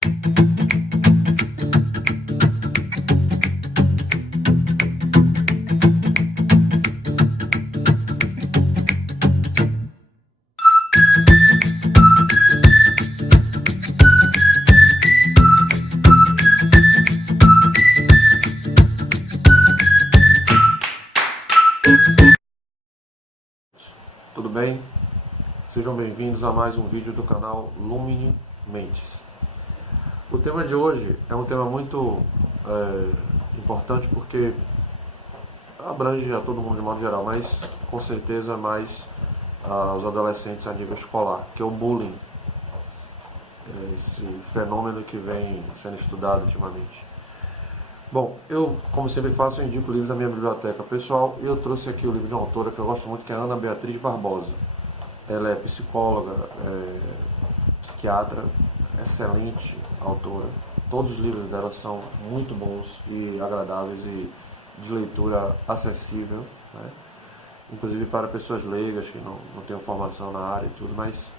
Tudo bem? Sejam bem-vindos a mais um vídeo do canal Lumine Mentes. O tema de hoje é um tema muito importante porque abrange a todo mundo de modo geral, mas com certeza mais os adolescentes a nível escolar, que é o bullying, esse fenômeno que vem sendo estudado ultimamente. Bom, eu, como sempre faço, eu indico o livro da minha biblioteca pessoal e eu trouxe aqui o livro de uma autora que eu gosto muito, que é Ana Beatriz Barbosa. Ela é psicóloga, psiquiatra, excelente autora. Todos os livros dela são muito bons e agradáveis e de leitura acessível, né? Inclusive para pessoas leigas que não têm formação na área e tudo, mas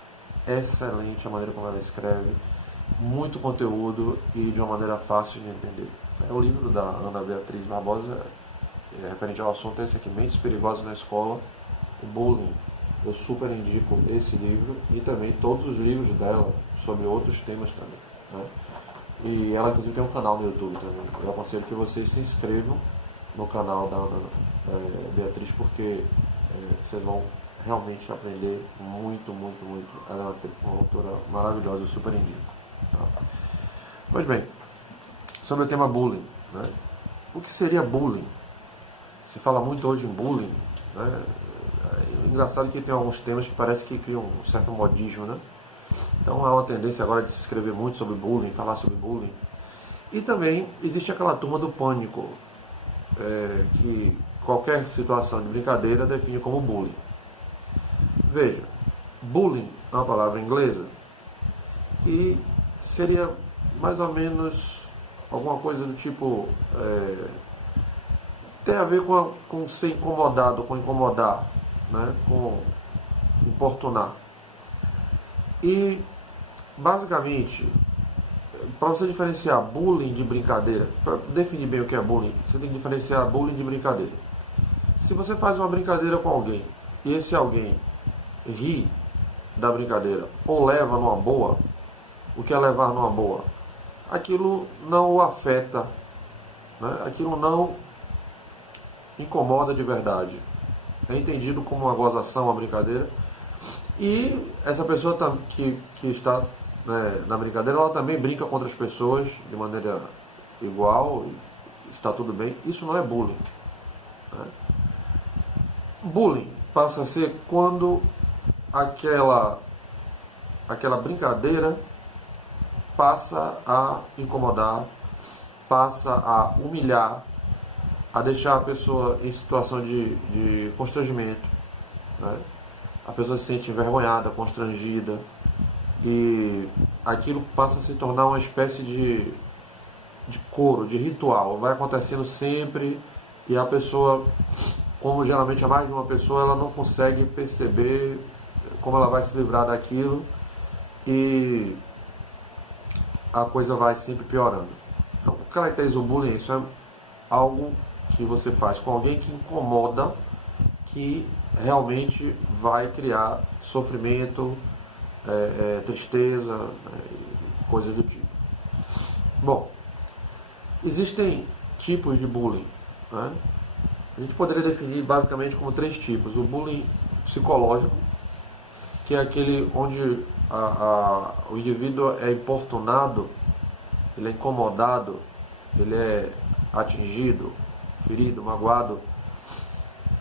excelente a maneira como ela escreve, muito conteúdo e de uma maneira fácil de entender. O livro da Ana Beatriz Barbosa, referente ao assunto, é esse aqui, Mentes Perigosas na Escola, o Bullying. Eu super indico esse livro e também todos os livros dela sobre outros temas também, né? E ela, inclusive, tem um canal no YouTube também. Eu aconselho que vocês se inscrevam no canal da Ana Beatriz, porque vocês vão realmente aprender muito, muito, muito. Ela é uma autora maravilhosa, eu super indico. Tá? Pois bem, sobre o tema bullying, né? O que seria bullying? Se fala muito hoje em bullying, né? É engraçado que tem alguns temas que parece que criam um certo modismo, né? Então há uma tendência agora de se escrever muito sobre bullying, falar sobre bullying. E também existe aquela turma do pânico, que qualquer situação de brincadeira define como bullying. Veja, bullying é uma palavra inglesa que seria mais ou menos alguma coisa do tipo, tem a ver com ser incomodado, com incomodar, né? Com importunar. E basicamente, para você diferenciar bullying de brincadeira, para definir bem o que é bullying, você tem que diferenciar bullying de brincadeira. Se você faz uma brincadeira com alguém e esse alguém ri da brincadeira ou leva numa boa, o que é levar numa boa? Aquilo não o afeta, né? Aquilo não incomoda de verdade. É entendido como uma gozação, uma brincadeira. E essa pessoa que está, né, na brincadeira, ela também brinca com outras pessoas de maneira igual, está tudo bem. Isso não é bullying, né? Bullying passa a ser quando aquela brincadeira passa a incomodar, passa a humilhar, a deixar a pessoa em situação de constrangimento, né? A pessoa se sente envergonhada, constrangida, e aquilo passa a se tornar uma espécie de coro, de ritual. Vai acontecendo sempre e a pessoa, como geralmente é mais de uma pessoa, ela não consegue perceber como ela vai se livrar daquilo e a coisa vai sempre piorando. Então, o que caracteriza o bullying? Isso é algo que você faz com alguém que incomoda, que realmente vai criar sofrimento, tristeza, coisas do tipo. Bom, existem tipos de bullying, né? A gente poderia definir basicamente como 3 tipos. O bullying psicológico, que é aquele onde o indivíduo é importunado, ele é incomodado, ele é atingido, ferido, magoado,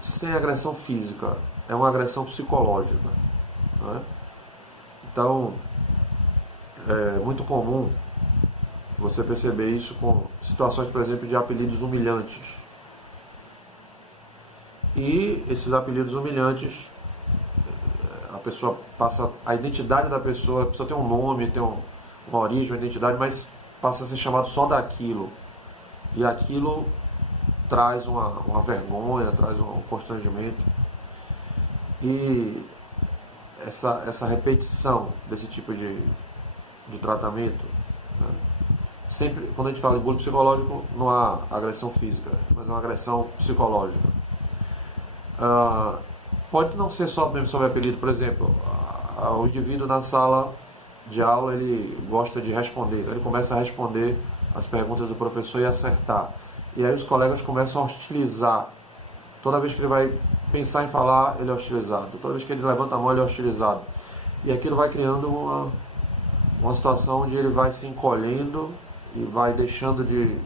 sem agressão física, é uma agressão psicológica, né? Então, é muito comum você perceber isso com situações, por exemplo, de apelidos humilhantes. E esses apelidos humilhantes, a pessoa passa, a identidade da pessoa, a pessoa tem um nome, tem uma origem, uma identidade, mas passa a ser chamado só daquilo. E aquilo traz uma vergonha, traz um constrangimento. E essa repetição desse tipo de tratamento, né, sempre, quando a gente fala em bullying psicológico, não há agressão física, mas é uma agressão psicológica. Pode não ser só mesmo sobre apelido, por exemplo, o indivíduo na sala de aula ele gosta de responder, então ele começa a responder as perguntas do professor e acertar. E aí os colegas começam a hostilizar. Toda vez que ele vai pensar em falar, ele é hostilizado. Toda vez que ele levanta a mão, ele é hostilizado. E aquilo vai criando uma situação onde ele vai se encolhendo e vai deixando de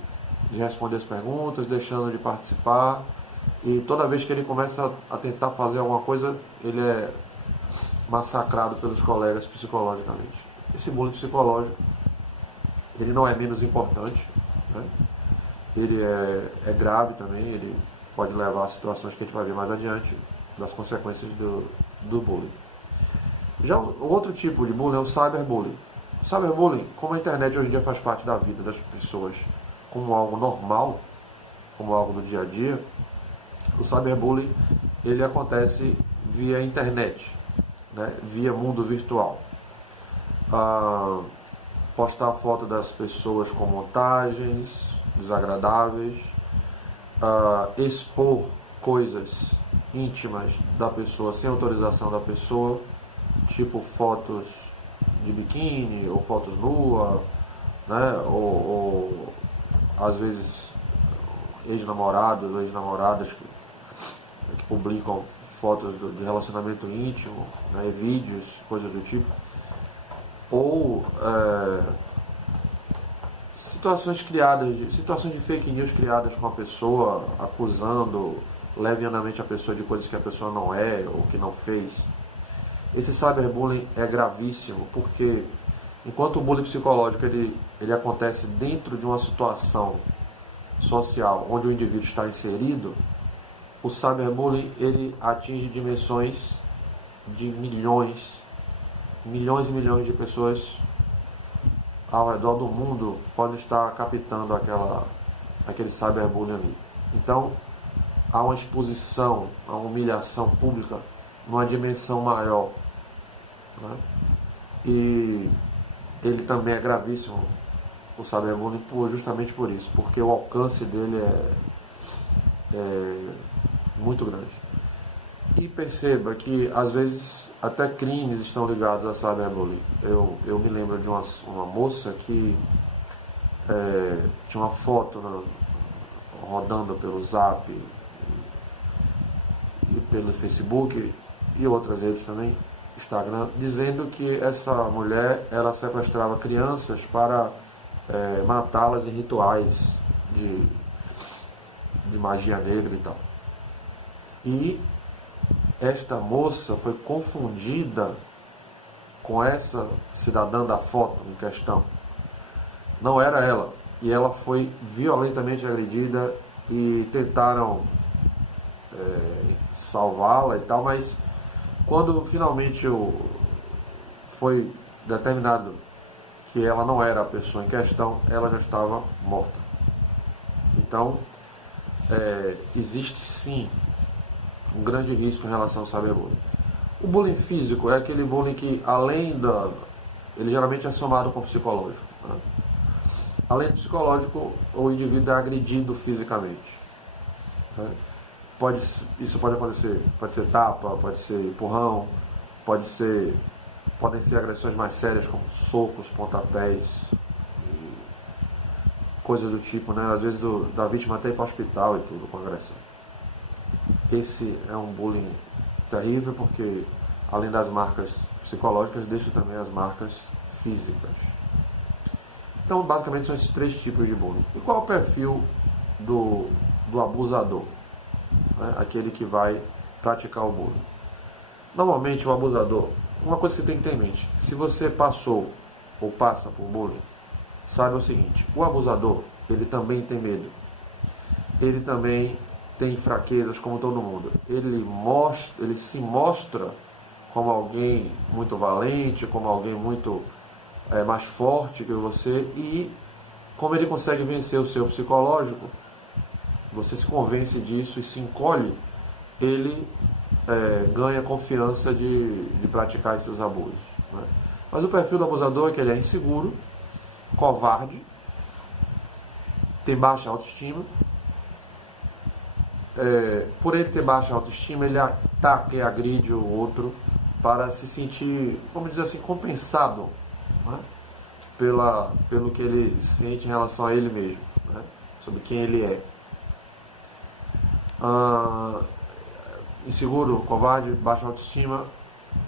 responder as perguntas, deixando de participar. E toda vez que ele começa a tentar fazer alguma coisa, ele é massacrado pelos colegas psicologicamente. Esse bullying psicológico, ele não é menos importante, né? Ele é grave também, ele pode levar a situações que a gente vai ver mais adiante das consequências do bullying. Já o outro tipo de bullying é o cyberbullying. O cyberbullying, como a internet hoje em dia faz parte da vida das pessoas como algo normal, como algo do dia a dia, o cyberbullying ele acontece via internet, né? Via mundo virtual. Postar foto das pessoas com montagens desagradáveis, expor coisas íntimas da pessoa sem autorização da pessoa, tipo fotos de biquíni ou fotos nua, né? Ou às vezes ex-namorados ou ex-namoradas que publicam fotos de relacionamento íntimo, né? Vídeos, coisas do tipo. Ou situações de fake news criadas com a pessoa, acusando levianamente a pessoa de coisas que a pessoa não é ou que não fez. Esse cyberbullying é gravíssimo, porque enquanto o bullying psicológico ele acontece dentro de uma situação social onde o indivíduo está inserido, o cyberbullying ele atinge dimensões de milhões e milhões de pessoas ao redor do mundo podem estar captando aquele cyberbullying ali. Então, há uma exposição, há uma humilhação pública numa dimensão maior, né? E ele também é gravíssimo, o cyberbullying, justamente por isso, porque o alcance dele é muito grande. E perceba que, às vezes, até crimes estão ligados a cyberbullying. Eu me lembro de uma moça que tinha uma foto rodando pelo Zap e pelo Facebook e outras redes também, Instagram, dizendo que essa mulher ela sequestrava crianças para matá-las em rituais de magia negra e tal. E esta moça foi confundida com essa cidadã da foto em questão. Não era ela. E ela foi violentamente agredida e tentaram salvá-la e tal, mas quando finalmente foi determinado que ela não era a pessoa em questão, ela já estava morta. Então, existe sim um grande risco em relação ao cyberbullying. O bullying físico é aquele bullying que, ele geralmente é somado com o psicológico, né? Além do psicológico, o indivíduo é agredido fisicamente, né? Isso pode acontecer, pode ser tapa, pode ser empurrão, podem ser agressões mais sérias como socos, pontapés, coisas do tipo, né? Às vezes da vítima até ir para o hospital e tudo com agressão. Esse é um bullying terrível porque, além das marcas psicológicas, deixa também as marcas físicas. Então, basicamente, são esses três tipos de bullying. E qual é o perfil do abusador? Né? Aquele que vai praticar o bullying. Normalmente, o abusador, uma coisa que você tem que ter em mente, se você passou ou passa por bullying, saiba o seguinte: o abusador, ele também tem medo. Ele também tem fraquezas como todo mundo. Ele se mostra como alguém muito valente, como alguém muito mais forte que você, e como ele consegue vencer o seu psicológico, você se convence disso e se encolhe, ele ganha confiança de praticar esses abusos, né? Mas o perfil do abusador é que ele é inseguro, covarde, tem baixa autoestima. Por ele ter baixa autoestima, ele ataca e agride o outro para se sentir, vamos dizer assim, compensado, né? Pelo que ele sente em relação a ele mesmo, né? Sobre quem ele é. Inseguro, covarde, baixa autoestima.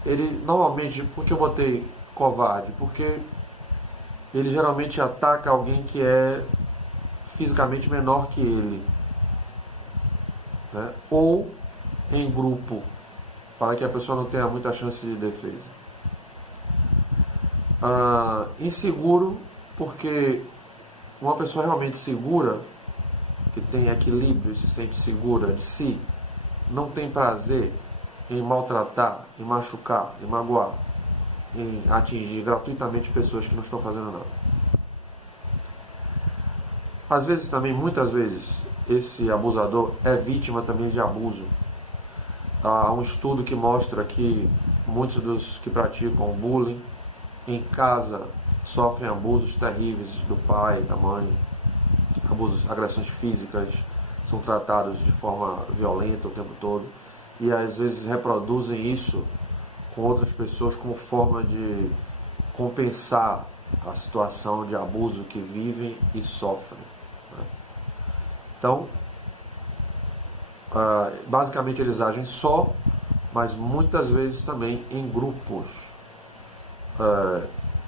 Ele normalmente, por que eu botei covarde? Porque ele geralmente ataca alguém que é fisicamente menor que ele, né? Ou em grupo, para que a pessoa não tenha muita chance de defesa. Inseguro, porque uma pessoa realmente segura, que tem equilíbrio e se sente segura de si, não tem prazer em maltratar, em machucar, em magoar, em atingir gratuitamente pessoas que não estão fazendo nada. Às vezes também, muitas vezes, esse abusador é vítima também de abuso. Há um estudo que mostra que muitos dos que praticam bullying em casa sofrem abusos terríveis do pai, da mãe, abusos, agressões físicas, são tratados de forma violenta o tempo todo e às vezes reproduzem isso com outras pessoas como forma de compensar a situação de abuso que vivem e sofrem, né? Então, basicamente eles agem só, mas muitas vezes também em grupos.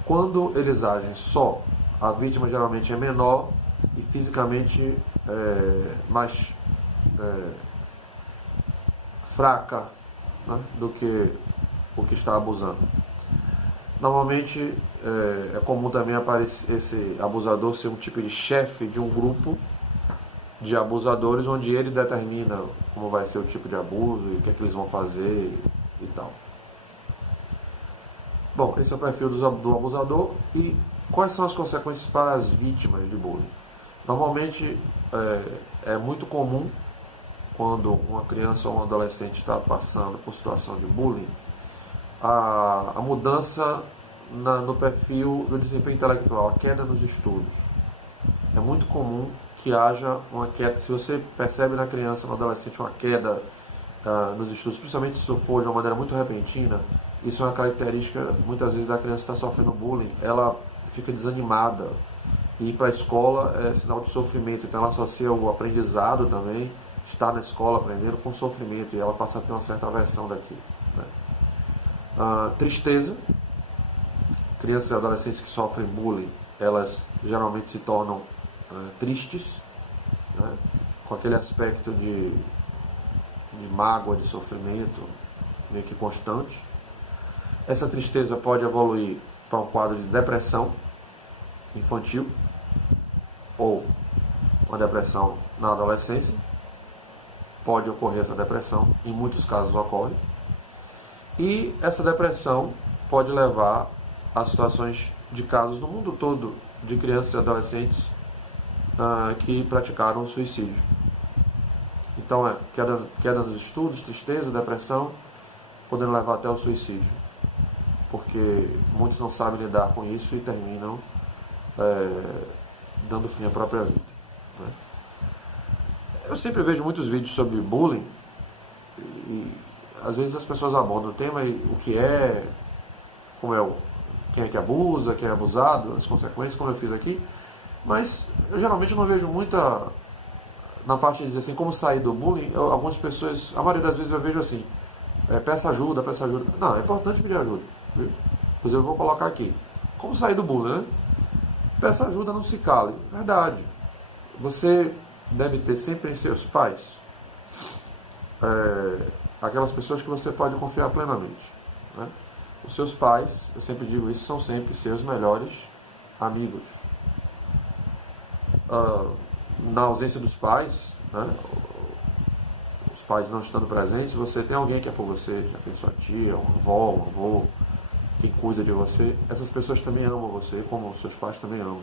Quando eles agem só, a vítima geralmente é menor e fisicamente mais fraca, né, do que o que está abusando. Normalmente é comum também aparecer esse abusador ser um tipo de chefe de um grupo de abusadores, onde ele determina como vai ser o tipo de abuso e o que é que eles vão fazer e tal. Bom, esse é o perfil do abusador. E quais são as consequências para as vítimas de bullying? Normalmente é muito comum, quando uma criança ou um adolescente está passando por situação de bullying, a mudança no perfil do desempenho intelectual, a queda nos estudos. É muito comum que haja uma queda. Se você percebe na criança, no adolescente, uma queda nos estudos, principalmente se for de uma maneira muito repentina, isso é uma característica, muitas vezes, da criança que está sofrendo bullying. Ela fica desanimada, e ir para a escola é sinal de sofrimento, então ela associa o aprendizado também, estar na escola aprendendo, com sofrimento, e ela passa a ter uma certa aversão daquilo, né? Tristeza. Crianças e adolescentes que sofrem bullying, elas geralmente se tornam tristes, né? Com aquele aspecto de mágoa, de sofrimento meio que constante. Essa tristeza pode evoluir para um quadro de depressão infantil ou uma depressão na adolescência. Pode ocorrer essa depressão, em muitos casos ocorre. E essa depressão pode levar a situações de casos no mundo todo de crianças e adolescentes que praticaram suicídio. Então queda nos estudos, tristeza, depressão, podendo levar até o suicídio. Porque muitos não sabem lidar com isso e terminam dando fim à própria vida, né? Eu sempre vejo muitos vídeos sobre bullying e às vezes as pessoas abordam o tema e o que é, quem é que abusa, quem é abusado, as consequências, como eu fiz aqui, mas eu geralmente não vejo muita na parte de dizer assim, como sair do bullying. Algumas pessoas, a maioria das vezes eu vejo assim, peça ajuda. Não, é importante pedir ajuda, viu? Inclusive eu vou colocar aqui, como sair do bullying, né? Peça ajuda, não se cale. Verdade. Você deve ter sempre em seus pais aquelas pessoas que você pode confiar plenamente, né? Os seus pais, eu sempre digo isso, são sempre seus melhores amigos. Na ausência dos pais, né, os pais não estando presentes, você tem alguém que é por você, já tem sua tia, uma avó, um avô, quem cuida de você. Essas pessoas também amam você, como os seus pais também amam.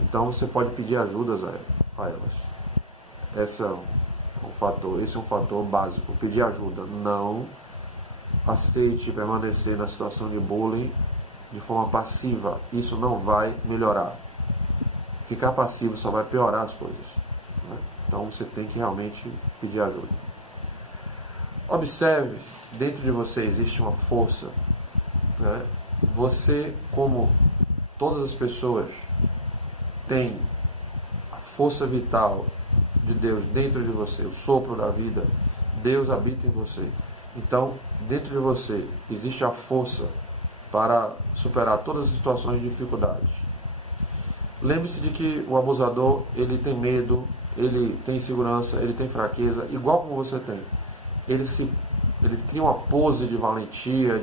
Então você pode pedir ajudas a elas. Esse é um fator básico. Pedir ajuda. Não aceite permanecer na situação de bullying de forma passiva. Isso não vai melhorar. ficar passivo só vai piorar as coisas, né? Então você tem que realmente pedir ajuda. Observe, dentro de você existe uma força, né? Você, como todas as pessoas, tem a força vital de Deus dentro de você, o sopro da vida. Deus habita em você. Então, dentro de você existe a força para superar todas as situações de dificuldades. Lembre-se de que o abusador, ele tem medo, ele tem insegurança, ele tem fraqueza, igual como você tem. Ele cria uma pose de valentia,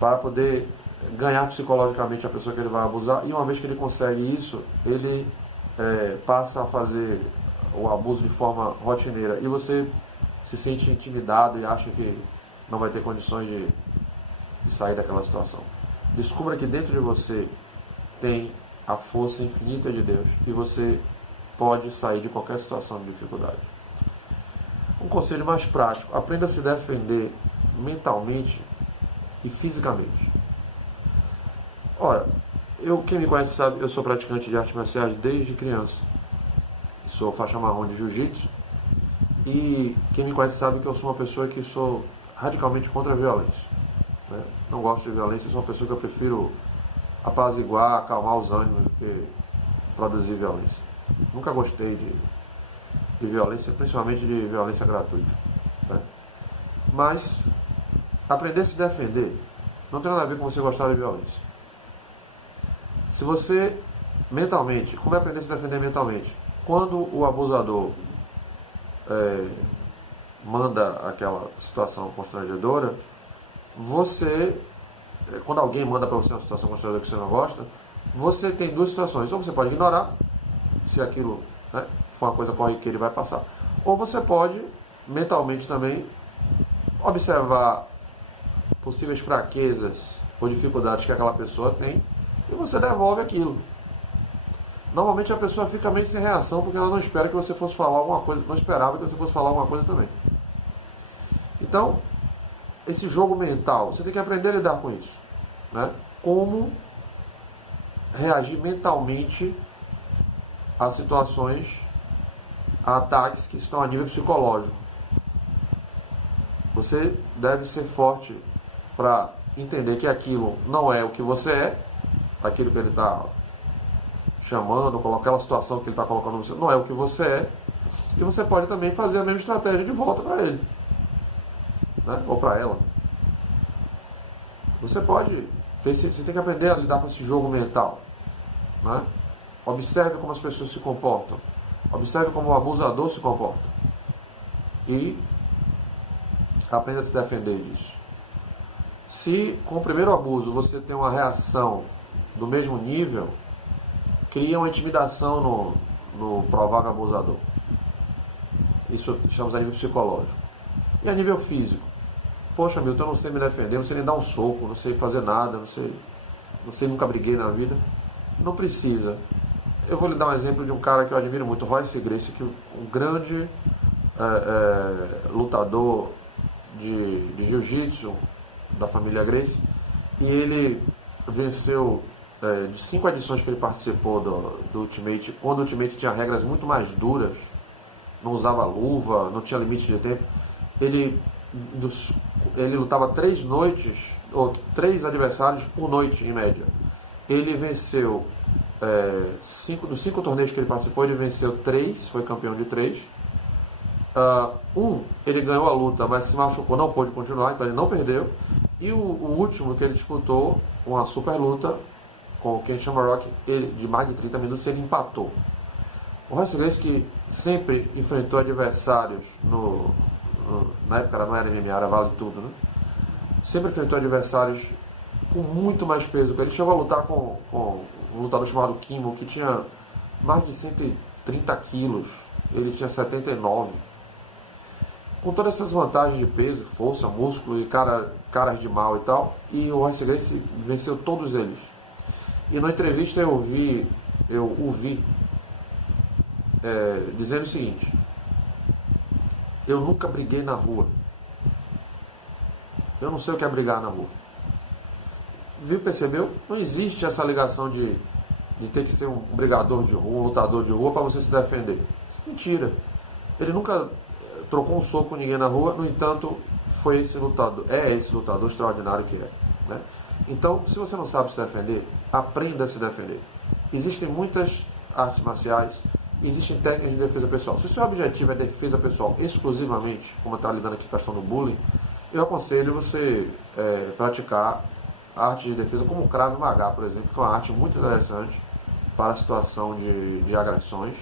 para poder ganhar psicologicamente a pessoa que ele vai abusar, e uma vez que ele consegue isso, ele passa a fazer o abuso de forma rotineira, e você se sente intimidado e acha que não vai ter condições de sair daquela situação. Descubra que dentro de você tem a força infinita de Deus e você pode sair de qualquer situação de dificuldade. Um conselho mais prático: aprenda a se defender mentalmente e fisicamente. Ora, quem me conhece sabe, eu sou praticante de artes marciais desde criança. Sou faixa marrom de jiu-jitsu. E quem me conhece sabe que eu sou uma pessoa que sou radicalmente contra a violência, né? Não gosto de violência, sou uma pessoa que eu prefiro apaziguar, acalmar os ânimos do que produzir violência. Nunca gostei de violência, principalmente de violência gratuita, né? Mas aprender a se defender não tem nada a ver com você gostar de violência. Se você mentalmente, como é aprender a se defender mentalmente? Quando o abusador manda aquela situação constrangedora, quando alguém manda para você uma situação constrangedora que você não gosta, você tem duas situações: ou você pode ignorar, se aquilo, né, for uma coisa corriqueira, ele vai passar, ou você pode mentalmente também observar possíveis fraquezas ou dificuldades que aquela pessoa tem e você devolve aquilo. Normalmente a pessoa fica meio sem reação porque ela não espera que você fosse falar alguma coisa, não esperava que você fosse falar alguma coisa também. Então, esse jogo mental, você tem que aprender a lidar com isso, né? Como reagir mentalmente a situações, a ataques que estão a nível psicológico. Você deve ser forte para entender que aquilo não é o que você é, aquilo que ele está chamando, aquela situação que ele está colocando você, não é o que você é, e você pode também fazer a mesma estratégia de volta para ele, né? Ou para ela. Você tem que aprender a lidar com esse jogo mental, né? Observe como as pessoas se comportam, observe como o abusador se comporta e aprenda a se defender disso. Se com o primeiro abuso você tem uma reação do mesmo nível, cria uma intimidação no provável abusador. Isso chamamos a nível psicológico. E a nível físico: poxa, Milton, eu não sei me defender, não sei nem dar um soco, não sei fazer nada, não sei, nunca briguei na vida. Não precisa. Eu vou lhe dar um exemplo de um cara que eu admiro muito, Royce Gracie, que é um grande lutador de jiu-jitsu da família Gracie, e ele venceu de 5 edições que ele participou do Ultimate, quando o Ultimate tinha regras muito mais duras, não usava luva, não tinha limite de tempo. Ele lutava 3 noites, ou 3 adversários por noite, em média. Ele venceu dos 5 torneios que ele participou, ele venceu 3, foi campeão de 3. Ele ganhou a luta, mas se machucou, não pôde continuar, então ele não perdeu. E o último que ele disputou, uma super luta com o Ken Shamrock, de mais de 30 minutos, ele empatou. O Royce Gracie, que sempre enfrentou adversários na época não era MMA, era vale tudo, né? Sempre enfrentou adversários com muito mais peso. Ele chegou a lutar com um lutador chamado Kimmo, que tinha mais de 130 quilos, ele tinha 79. Com todas essas vantagens de peso, força, músculo e caras de mal e tal, e o Royce Gracie venceu todos eles. E na entrevista eu ouvi dizendo o seguinte: eu nunca briguei na rua. Eu não sei o que é brigar na rua. Viu, percebeu? Não existe essa ligação de de ter que ser um brigador de rua, um lutador de rua para você se defender. Isso é mentira. Ele nunca trocou um soco com ninguém na rua, no entanto, é esse lutador extraordinário que é. Né? Então, se você não sabe se defender, aprenda a se defender. Existem muitas artes marciais, existem técnicas de defesa pessoal. Se o seu objetivo é defesa pessoal exclusivamente, como está lidando aqui com a questão do bullying, eu aconselho você praticar arte de defesa como o Krav Maga, por exemplo, que é uma arte muito interessante para a situação de agressões.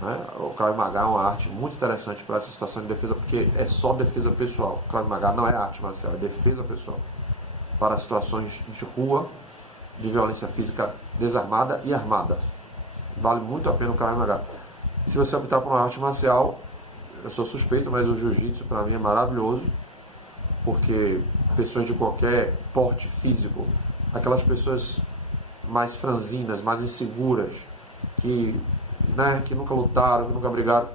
Né? O Krav Maga é uma arte muito interessante para essa situação de defesa, porque é só defesa pessoal. O Krav Maga não é arte marcial, é defesa pessoal. Para situações de rua, de violência física desarmada e armada. Vale muito a pena o Krav Maga. Se você optar por uma arte marcial, eu sou suspeito, mas o jiu-jitsu para mim é maravilhoso, porque pessoas de qualquer porte físico, aquelas pessoas mais franzinas, mais inseguras, que nunca lutaram, que nunca brigaram,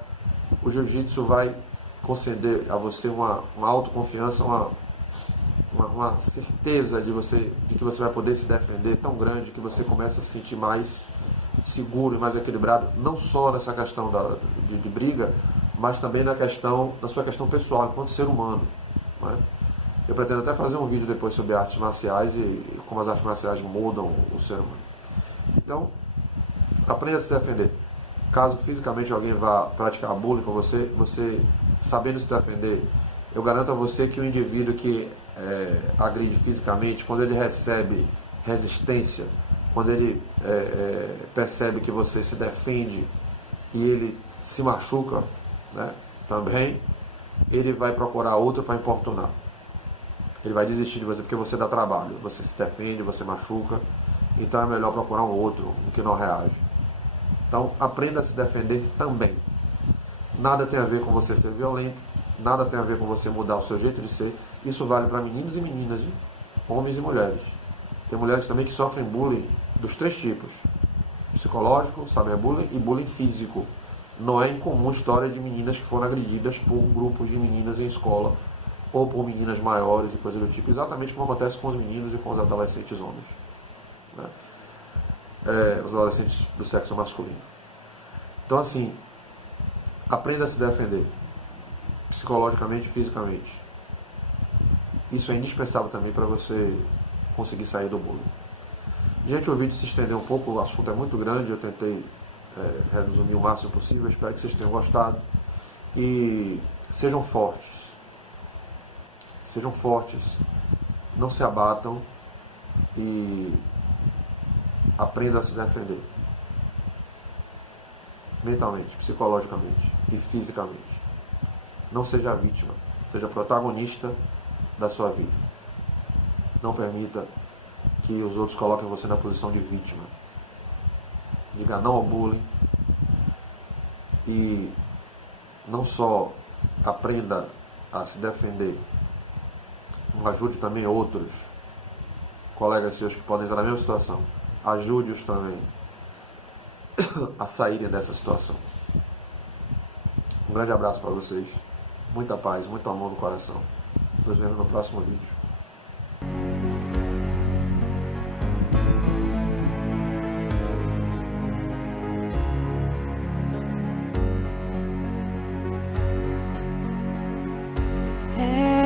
o jiu-jitsu vai conceder a você uma autoconfiança, uma certeza de que você vai poder se defender tão grande que você começa a se sentir mais seguro e mais equilibrado, não só nessa questão de briga, mas também na sua questão pessoal, enquanto ser humano. Né? Eu pretendo até fazer um vídeo depois sobre artes marciais e como as artes marciais mudam o ser humano. Então, aprenda a se defender. Caso fisicamente alguém vá praticar bullying com você sabendo se defender, eu garanto a você que o indivíduo que agride fisicamente, quando ele recebe resistência, quando ele percebe que você se defende e ele se machuca, né, também, ele vai procurar outro para importunar. Ele vai desistir de você porque você dá trabalho, você se defende, você machuca, então é melhor procurar um outro que não reage. Então aprenda a se defender também. Nada tem a ver com você ser violento, nada tem a ver com você mudar o seu jeito de ser. Isso vale para meninos e meninas, hein? Homens e mulheres. Tem mulheres também que sofrem bullying dos 3 tipos: psicológico, cyberbullying e bullying físico. Não é incomum história de meninas que foram agredidas por grupos de meninas em escola ou por meninas maiores e coisas do tipo, exatamente como acontece com os meninos e com os adolescentes homens, né? Os adolescentes do sexo masculino. Então, assim, aprenda a se defender psicologicamente e fisicamente. Isso é indispensável também para você conseguir sair do bullying. Gente, o vídeo se estendeu um pouco, o assunto é muito grande, eu tentei resumir o máximo possível, espero que vocês tenham gostado. E sejam fortes. Sejam fortes, não se abatam e aprendam a se defender. Mentalmente, psicologicamente e fisicamente. Não seja vítima, seja protagonista da sua vida. Não permita que os outros coloquem você na posição de vítima. Diga não ao bullying e não só aprenda a se defender, ajude também outros colegas seus que podem estar na mesma situação. Ajude-os também a saírem dessa situação. Um grande abraço para vocês. Muita paz, muito amor no coração. Nos vemos no próximo vídeo.